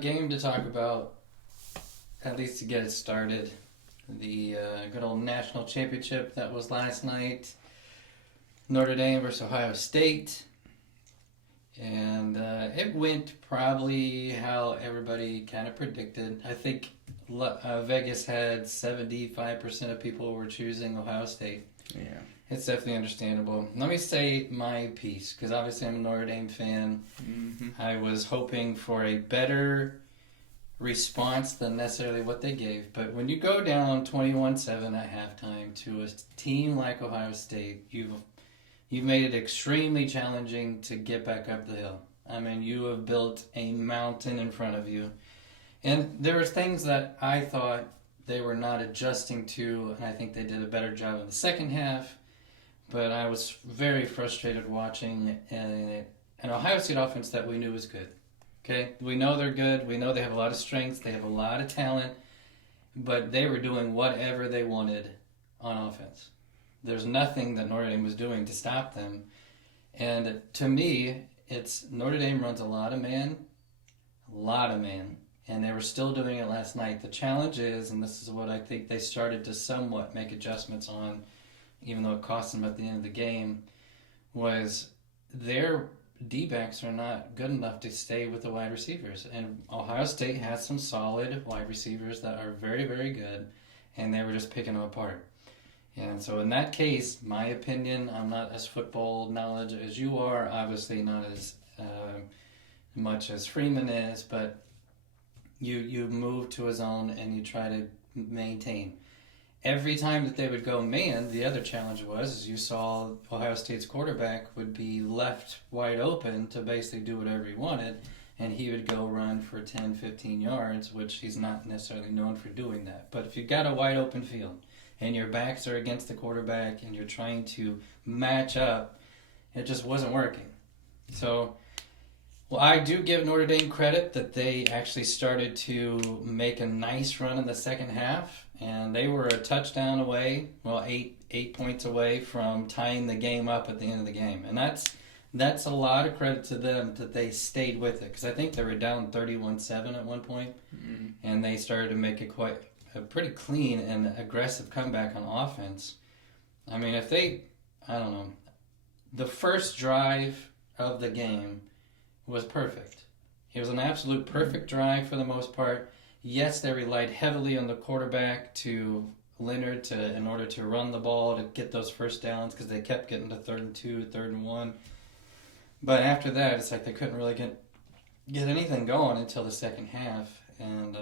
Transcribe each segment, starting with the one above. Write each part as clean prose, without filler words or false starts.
game to talk about, at least to get it started. The good old national championship that was last night. Notre Dame versus Ohio State. And it went probably how everybody kind of predicted. I think Vegas had 75% of people were choosing Ohio State. Yeah. It's definitely understandable. Let me say my piece, because obviously I'm a Notre Dame fan. Mm-hmm. I was hoping for a better response than necessarily what they gave. But when you go down 21-7 at halftime to a team like Ohio State, you've made it extremely challenging to get back up the hill. I mean, you have built a mountain in front of you. And there were things that I thought they were not adjusting to, and I think they did a better job in the second half. But I was very frustrated watching an Ohio State offense that we knew was good. Okay? We know they're good. We know they have a lot of strengths. They have a lot of talent. But they were doing whatever they wanted on offense. There's nothing that Notre Dame was doing to stop them. And to me, it's Notre Dame runs a lot of man. And they were still doing it last night. The challenge is, and this is what I think they started to somewhat make adjustments on, even though it cost them at the end of the game, was their D-backs are not good enough to stay with the wide receivers. And Ohio State has some solid wide receivers that are very, very good, and they were just picking them apart. And so in that case, my opinion, I'm not as football knowledge as you are, obviously not as much as Freeman is, but you move to a zone and you try to maintain. Every time that they would go man, the other challenge was, as you saw, Ohio State's quarterback would be left wide open to basically do whatever he wanted, and he would go run for 10, 15 yards, which he's not necessarily known for doing that. But if you've got a wide open field and your backs are against the quarterback and you're trying to match up, it just wasn't working. So, well, I do give Notre Dame credit that they actually started to make a nice run in the second half. And they were a touchdown away, well, eight points away from tying the game up at the end of the game. And that's a lot of credit to them that they stayed with it. Because I think they were down 31-7 at one point, and they started to make it quite a pretty clean and aggressive comeback on offense. I mean, I don't know, the first drive of the game was perfect. It was an absolute perfect drive for the most part. Yes, they relied heavily on the quarterback to Leonard in order to run the ball to get those first downs because they kept getting to 3rd and 2, 3rd and 1. But after that, it's like they couldn't really get anything going until the second half. And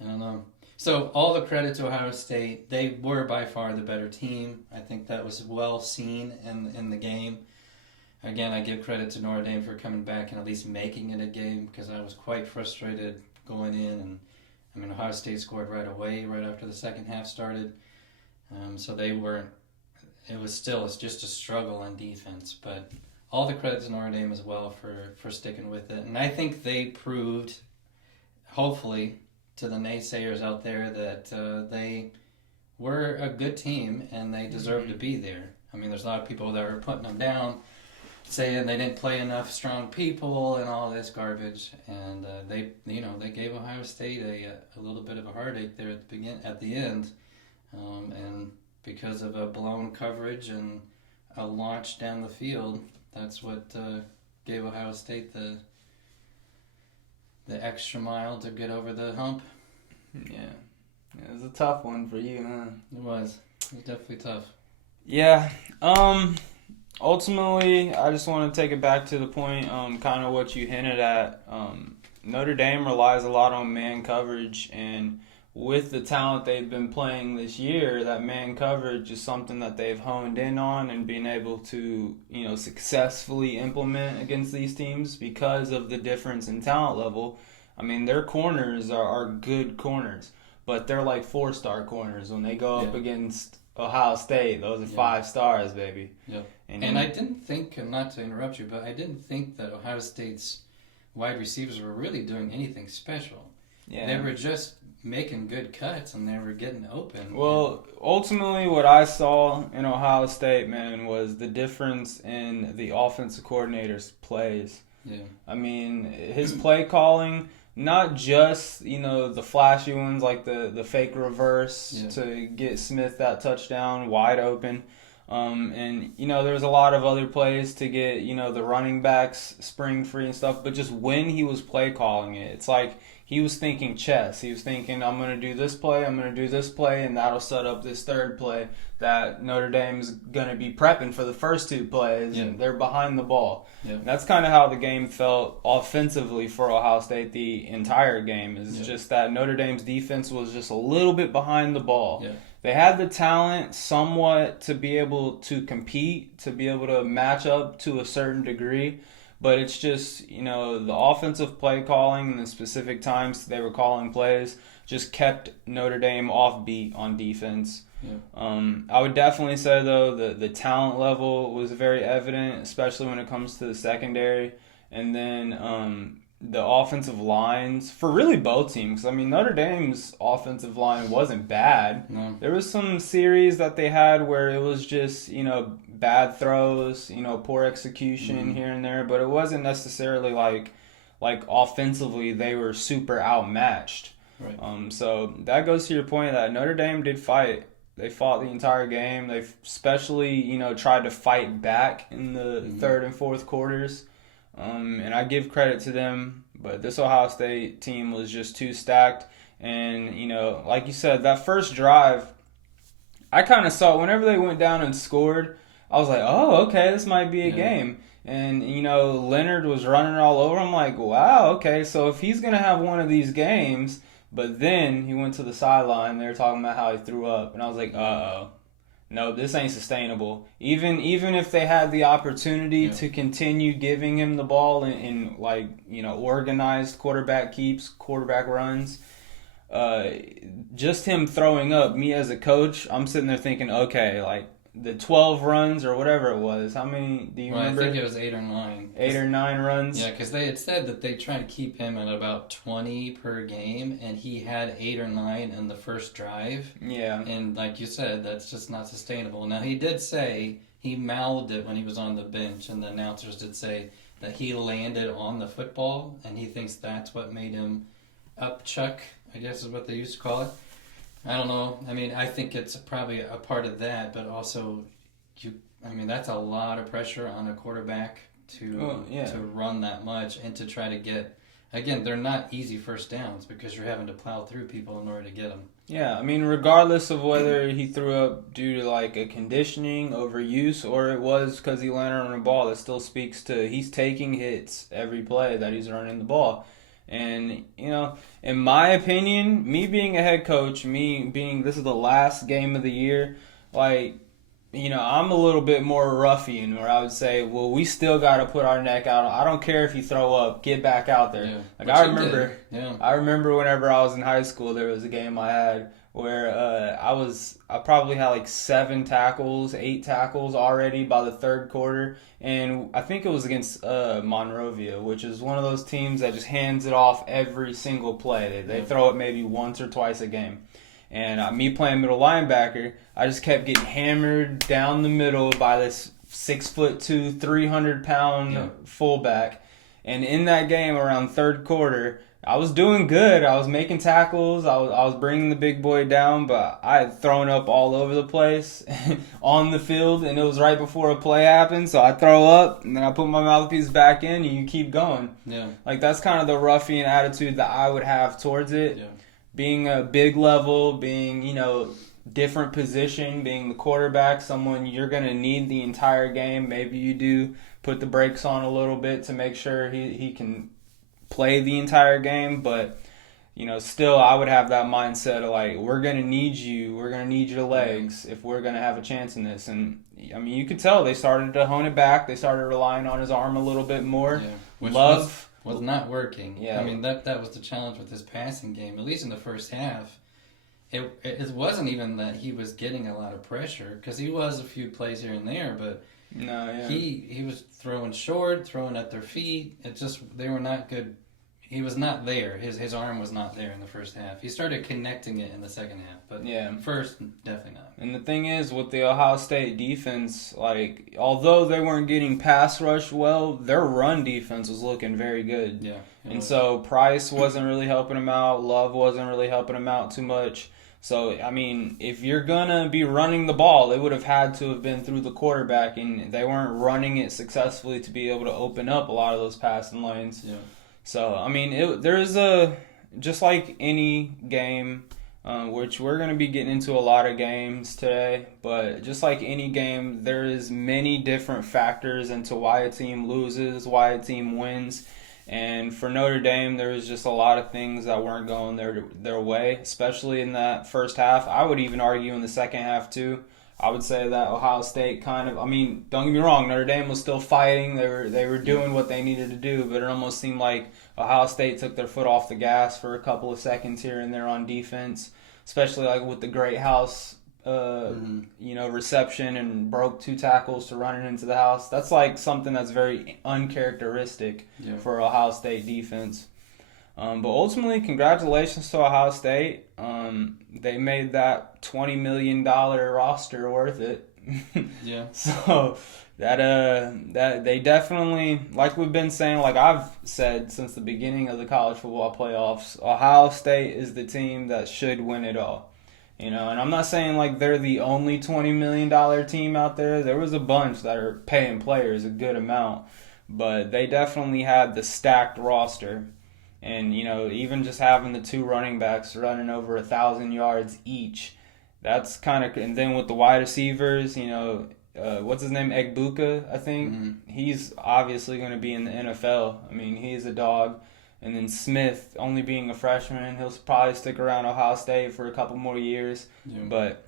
I don't know. So all the credit to Ohio State. They were by far the better team. I think that was well seen in the game. Again, I give credit to Notre Dame for coming back and at least making it a game because I was quite frustrated going in. And I mean, Ohio State scored right away, right after the second half started. So it's just a struggle on defense. But all the credit to Notre Dame as well for sticking with it. And I think they proved, hopefully, to the naysayers out there that they were a good team and they deserved to be there. I mean, there's a lot of people that were putting them down, saying they didn't play enough strong people and all this garbage, and they gave Ohio State a little bit of a heartache there at the end, and because of a blown coverage and a launch down the field, that's what gave Ohio State the extra mile to get over the hump. Yeah, it was a tough one for you, huh? It was definitely tough. Yeah. Ultimately, I just want to take it back to the point, kind of what you hinted at. Notre Dame relies a lot on man coverage, and with the talent they've been playing this year, that man coverage is something that they've honed in on and been able to, successfully implement against these teams because of the difference in talent level. I mean, their corners are good corners, but they're like 4-star corners when they go up against Ohio State. Those are 5 stars, baby. Yeah. And I didn't think, not to interrupt you, but I didn't think that Ohio State's wide receivers were really doing anything special. Yeah. They were just making good cuts and they were getting open. Well, ultimately what I saw in Ohio State, man, was the difference in the offensive coordinator's plays. Yeah. I mean, his play calling, not just, the flashy ones like the fake reverse to get Smith that touchdown wide open. And, there was a lot of other plays to get, the running backs spring free and stuff. But just when he was play calling it, it's like he was thinking chess. He was thinking, I'm going to do this play, I'm going to do this play, and that'll set up this third play that Notre Dame's going to be prepping for the first two plays, and they're behind the ball. Yeah. That's kind of how the game felt offensively for Ohio State the entire game. Is just that Notre Dame's defense was just a little bit behind the ball. Yeah. They had the talent somewhat to be able to compete, to be able to match up to a certain degree. But it's just, the offensive play calling and the specific times they were calling plays just kept Notre Dame offbeat on defense. Yeah. I would definitely say, though, the talent level was very evident, especially when it comes to the secondary. And then the offensive lines for really both teams. I mean, Notre Dame's offensive line wasn't bad. No. There was some series that they had where it was just, bad throws, poor execution here and there, but it wasn't necessarily like offensively they were super outmatched. Right. So that goes to your point that Notre Dame did fight. They fought the entire game. They especially, tried to fight back in the third and fourth quarters. And I give credit to them, but this Ohio State team was just too stacked. And, like you said, that first drive, I kind of saw whenever they went down and scored, I was like, oh, okay, this might be a game. And, Leonard was running all over. I'm like, wow, okay, so if he's going to have one of these games, but then he went to the sideline, they were talking about how he threw up, and I was like, uh-oh. No, this ain't sustainable. Even if they had the opportunity to continue giving him the ball in organized quarterback keeps, quarterback runs, just him throwing up, me as a coach, I'm sitting there thinking, okay, the 12 runs or whatever it was. How many do you remember? I think it was 8 or 9. 8 or 9 runs? Yeah, because they had said that they try to keep him at about 20 per game, and he had 8 or 9 in the first drive. Yeah. And like you said, that's just not sustainable. Now, he did say, he mouthed it when he was on the bench, and the announcers did say that he landed on the football, and he thinks that's what made him upchuck, I guess is what they used to call it. I don't know. I mean, I think it's probably a part of that, but also, that's a lot of pressure on a quarterback to run that much and to try to get. Again, they're not easy first downs because you're having to plow through people in order to get them. Yeah, I mean, regardless of whether he threw up due to a conditioning, overuse, or it was because he landed on a ball, that still speaks to he's taking hits every play that he's running the ball. And, in my opinion, me being a head coach, this is the last game of the year, I'm a little bit more ruffian where I would say, well, we still got to put our neck out. I don't care if you throw up, get back out there. Yeah, I remember whenever I was in high school, there was a game I had where I probably had 8 tackles already by the third quarter. And I think it was against Monrovia, which is one of those teams that just hands it off every single play. They throw it maybe once or twice a game. And me playing middle linebacker, I just kept getting hammered down the middle by this 6'2", 300-pound fullback. And in that game around third quarter, I was doing good. I was making tackles. I was bringing the big boy down, but I had thrown up all over the place on the field, and it was right before a play happened. So I throw up, and then I put my mouthpiece back in, and you keep going. Yeah, that's kind of the ruffian attitude that I would have towards it. Yeah. Being a big level, being different position, being the quarterback, someone you're gonna need the entire game. Maybe you do put the brakes on a little bit to make sure he can play the entire game, but still I would have that mindset of we're gonna need you, we're gonna need your legs if we're gonna have a chance in this. And I mean, you could tell they started to hone it back. They started relying on his arm a little bit more. Yeah. Which was not working. Yeah. I mean, that was the challenge with his passing game, at least in the first half. It wasn't even that he was getting a lot of pressure, because he was a few plays here and there, but he was throwing short, throwing at their feet. It just, they were not good. he was not there. His arm was not there in the first half. He started connecting it in the second half, but first, definitely not. And the thing is, with the Ohio State defense, like, although they weren't getting pass rush well, their run defense was looking very good. Yeah. And so Price wasn't really helping him out. Love wasn't really helping him out too much. So, I mean, if you're going to be running the ball, it would have had to have been through the quarterback, and they weren't running it successfully to be able to open up a lot of those passing lanes. Yeah. So, I mean, just like any game, which we're going to be getting into a lot of games today, but just like any game, there is many different factors into why a team loses, why a team wins. And for Notre Dame, there was just a lot of things that weren't going their way, especially in that first half. I would even argue in the second half, too. I would say that Ohio State don't get me wrong, Notre Dame was still fighting. They were doing what they needed to do, but it almost seemed like Ohio State took their foot off the gas for a couple of seconds here and there on defense, especially like with the Great House reception and broke 2 tackles to run it into the house. That's like something that's very uncharacteristic for Ohio State defense. But ultimately, congratulations to Ohio State. They made that $20 million roster worth it. Yeah. So that they definitely, like we've been saying, like I've said since the beginning of the college football playoffs, Ohio State is the team that should win it all. And I'm not saying like they're the only $20 million team out there. There was a bunch that are paying players a good amount, but they definitely had the stacked roster. And, even just having the 2 running backs running over 1,000 yards each, that's kind of, and then with the wide receivers, what's his name? Egbuka, I think. Mm-hmm. He's obviously going to be in the NFL. I mean, he's a dog. And then Smith, only being a freshman, he'll probably stick around Ohio State for a couple more years. Yeah. But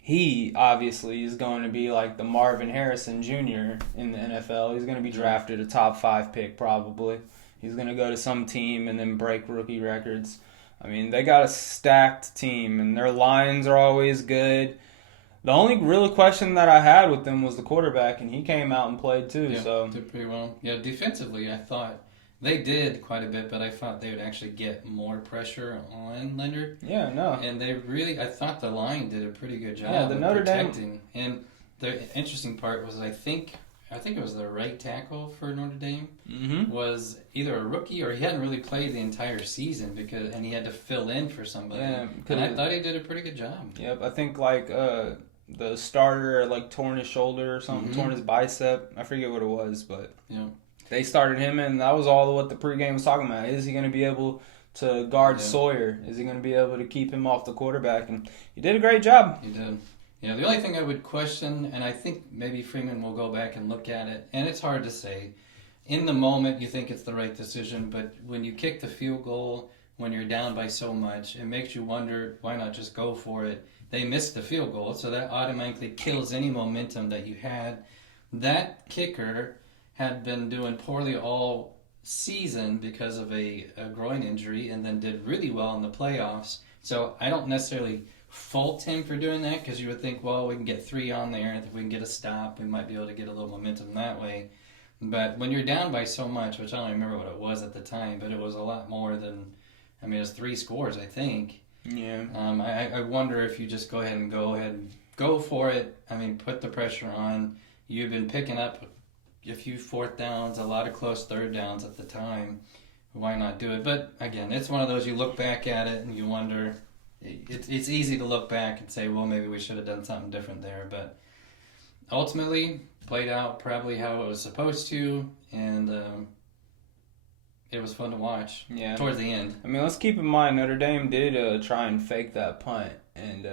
he obviously is going to be like the Marvin Harrison Jr. in the NFL. He's going to be drafted a top 5 pick probably. He's going to go to some team and then break rookie records. I mean, they got a stacked team, and their lines are always good. The only real question that I had with them was the quarterback, and he came out and played too. Yeah, so did pretty well. Yeah, defensively, I thought they did quite a bit, but I thought they would actually get more pressure on Leonard. Yeah, no. And I thought the line did a pretty good job of protecting. And the interesting part was I think it was the right tackle for Notre Dame was either a rookie or he hadn't really played the entire season and he had to fill in for somebody. Yeah, and I thought he did a pretty good job. Yep, I think like the starter like torn his shoulder or something, torn his bicep. I forget what it was, but they started him, and that was all what the pregame was talking about. Is he going to be able to guard Sawyer? Is he going to be able to keep him off the quarterback? And he did a great job. He did. Yeah, the only thing I would question, and I think maybe Freeman will go back and look at it, and it's hard to say. In the moment, you think it's the right decision, but when you kick the field goal, when you're down by so much, it makes you wonder, why not just go for it? They missed the field goal, so that automatically kills any momentum that you had. That kicker had been doing poorly all season because of a groin injury and then did really well in the playoffs. So I don't necessarily fault him for doing that because you would think, well, we can get 3 on there. If we can get a stop, we might be able to get a little momentum that way. But when you're down by so much, which I don't remember what it was at the time, but it was a lot more than, it was 3 scores, I think. Yeah. I wonder if you just go ahead and go for it. Put the pressure on. You've been picking up a few 4th downs, a lot of close 3rd downs at the time. Why not do it? But again, it's one of those you look back at it and you wonder. It's easy to look back and say, well, maybe we should have done something different there. But ultimately, played out probably how it was supposed to, and it was fun to watch. Yeah. Towards the end. Let's keep in mind Notre Dame did try and fake that punt, and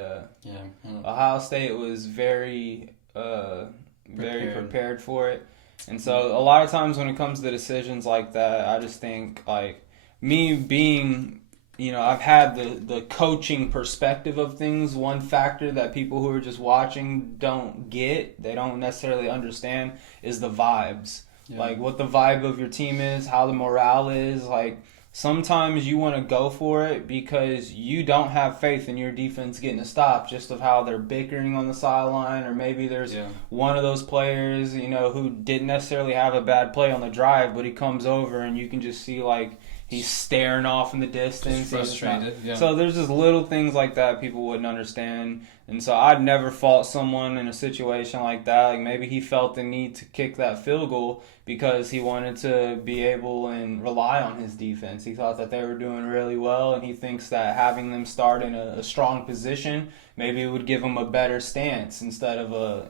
Ohio State was very prepared for it. And so a lot of times when it comes to decisions like that, I just think, like, me being, I've had the coaching perspective of things. One factor that people who are just watching don't get, they don't necessarily understand, is the vibes. Yeah. Like, what the vibe of your team is, how the morale is. Like, sometimes you want to go for it because you don't have faith in your defense getting a stop, just of how they're bickering on the sideline, or maybe there's one of those players, who didn't necessarily have a bad play on the drive, but he comes over and you can just see, like, He's staring off in the distance. Just frustrated. Yeah. So there's just little things like that people wouldn't understand. And so I'd never fault someone in a situation like that. Like maybe he felt the need to kick that field goal because he wanted to be able and rely on his defense. He thought that they were doing really well, and he thinks that having them start in a strong position, maybe it would give them a better stance instead of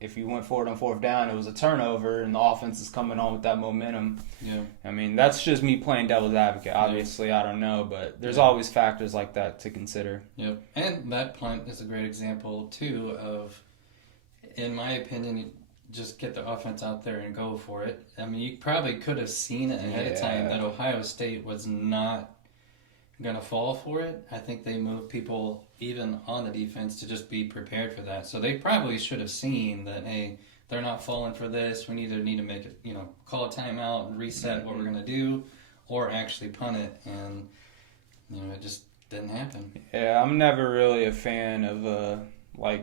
if you went for it on fourth down, it was a turnover and the offense is coming on with that momentum. Yeah. I mean, that's just me playing devil's advocate. Obviously, I don't know, but there's always factors like that to consider. Yep. And that punt is a great example, too, of, in my opinion, just get the offense out there and go for it. I mean, you probably could have seen it ahead of time that Ohio State was not going to fall for it. I think they moved people even on the defense to just be prepared for that. So they probably should have seen that, hey, they're not falling for this. We either need to make it, call a timeout and reset what we're going to do, or actually punt it. And, it just didn't happen. Yeah, I'm never really a fan of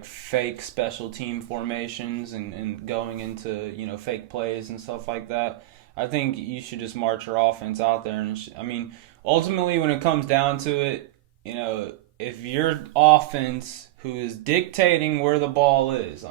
fake special team formations and going into fake plays and stuff like that. I think you should just march your offense out there. And ultimately, when it comes down to it, if your offense who is dictating where the ball is,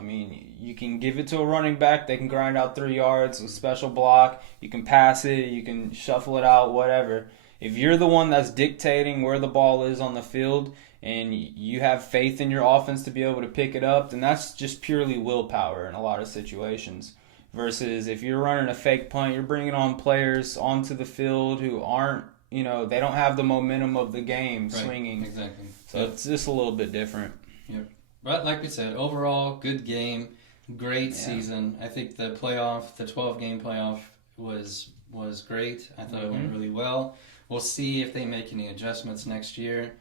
you can give it to a running back, they can grind out 3 yards, a special block, you can pass it, you can shuffle it out, whatever. If you're the one that's dictating where the ball is on the field and you have faith in your offense to be able to pick it up, then that's just purely willpower in a lot of situations. Versus if you're running a fake punt, you're bringing on players onto the field who aren't, they don't have the momentum of the game swinging. Exactly. So it's just a little bit different. Yep. But like we said, overall, good game, great season. I think the 12-game playoff was great. I thought it went really well. We'll see if they make any adjustments next year.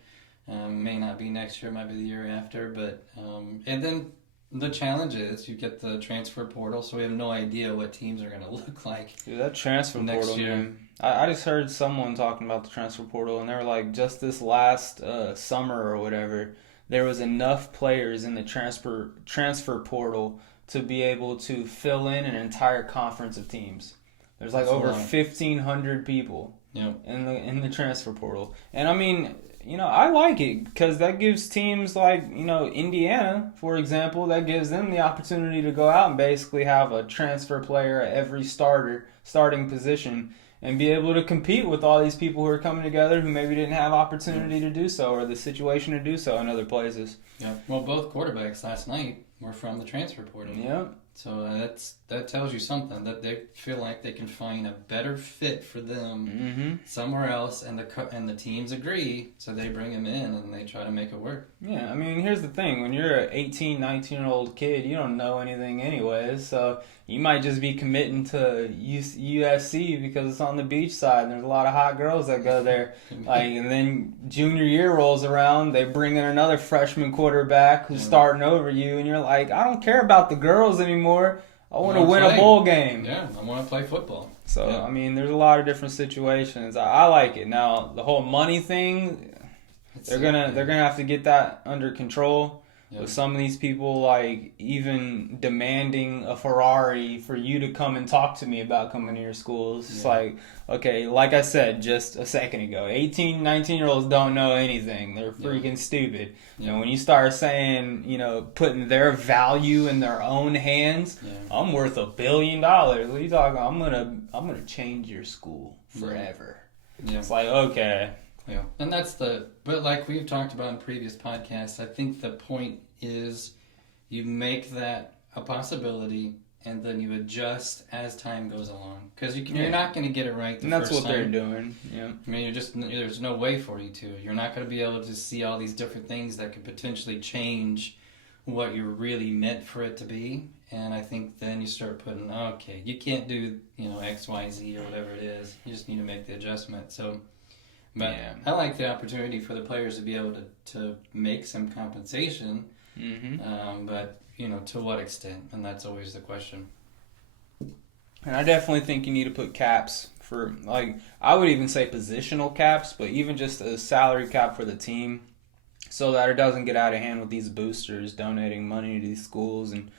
May not be next year, might be the year after. But and then the challenge is you get the transfer portal, so we have no idea what teams are going to look like. Dude, that transfer next portal, year. Man. I just heard someone talking about the transfer portal, and they were like, just this last summer or whatever, there was enough players in the transfer portal to be able to fill in an entire conference of teams. There's like over 1,500 people in the transfer portal. And I like it because that gives teams like, Indiana, for example, that gives them the opportunity to go out and basically have a transfer player at every starting position and be able to compete with all these people who are coming together who maybe didn't have opportunity to do so or the situation to do so in other places. Yeah. Well, both quarterbacks last night were from the transfer portal. Yeah. So that tells you something, that they feel like they can find a better fit for them somewhere else, and the teams agree, so they bring him in and they try to make it work. Yeah, here's the thing. When you're an 18, 19-year-old kid, you don't know anything anyways, so you might just be committing to USC because it's on the beach side and there's a lot of hot girls that go there. And then junior year rolls around, they bring in another freshman quarterback who's starting over you, and you're like, I don't care about the girls anymore. I want to win a bowl game. Yeah, I want to play football. So, there's a lot of different situations. I like it. Now, the whole money thing, they're gonna have to get that under control. Yep. With some of these people, like, even demanding a Ferrari for you to come and talk to me about coming to your schools. It's like, okay, like I said just a second ago, 18, 19-year-olds don't know anything. They're freaking stupid. Yeah. And when you start saying, putting their value in their own hands, I'm worth $1 billion. What are you talking about? I'm gonna change your school forever. Yeah. It's like, okay. Yeah, and but like we've talked about in previous podcasts, I think the point is you make that a possibility and then you adjust as time goes along. Because you're not going to get it right the first time. And that's what they're doing, yeah. There's no way for you to. You're not going to be able to see all these different things that could potentially change what you're really meant for it to be. And I think then you start putting, okay, you can't do, X, Y, Z or whatever it is. You just need to make the adjustment. So... But I like the opportunity for the players to be able to make some compensation, but, to what extent? And that's always the question. And I definitely think you need to put caps for, I would even say positional caps, but even just a salary cap for the team so that it doesn't get out of hand with these boosters donating money to these schools. And,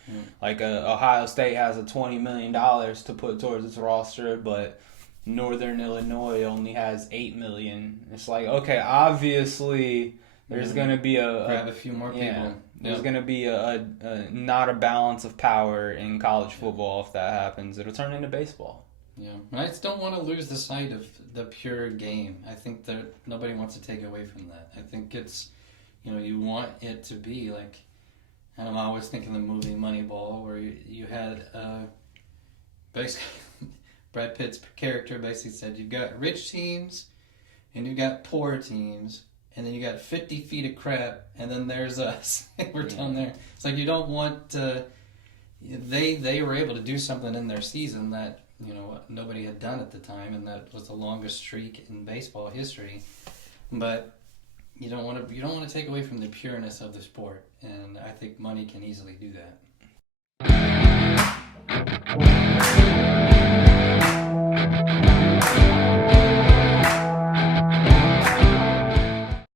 Ohio State has a $20 million to put towards its roster, but... Northern Illinois only has 8 million. It's like, okay, obviously there's going to be grab a few more people. Yeah, there's going to be a not a balance of power in college football. If that happens, it'll turn into baseball. Yeah, I just don't want to lose the sight of the pure game. I think that nobody wants to take away from that. I think it's, you want it to be like, and I'm always thinking the movie Moneyball, where you had basically Brad Pitt's character basically said you've got rich teams and you've got poor teams, and then you got 50 feet of crap, and then there's us. We're down there. It's like you don't want to. They were able to do something in their season that nobody had done at the time, and that was the longest streak in baseball history. But you don't want to take away from the pureness of the sport, and I think money can easily do that.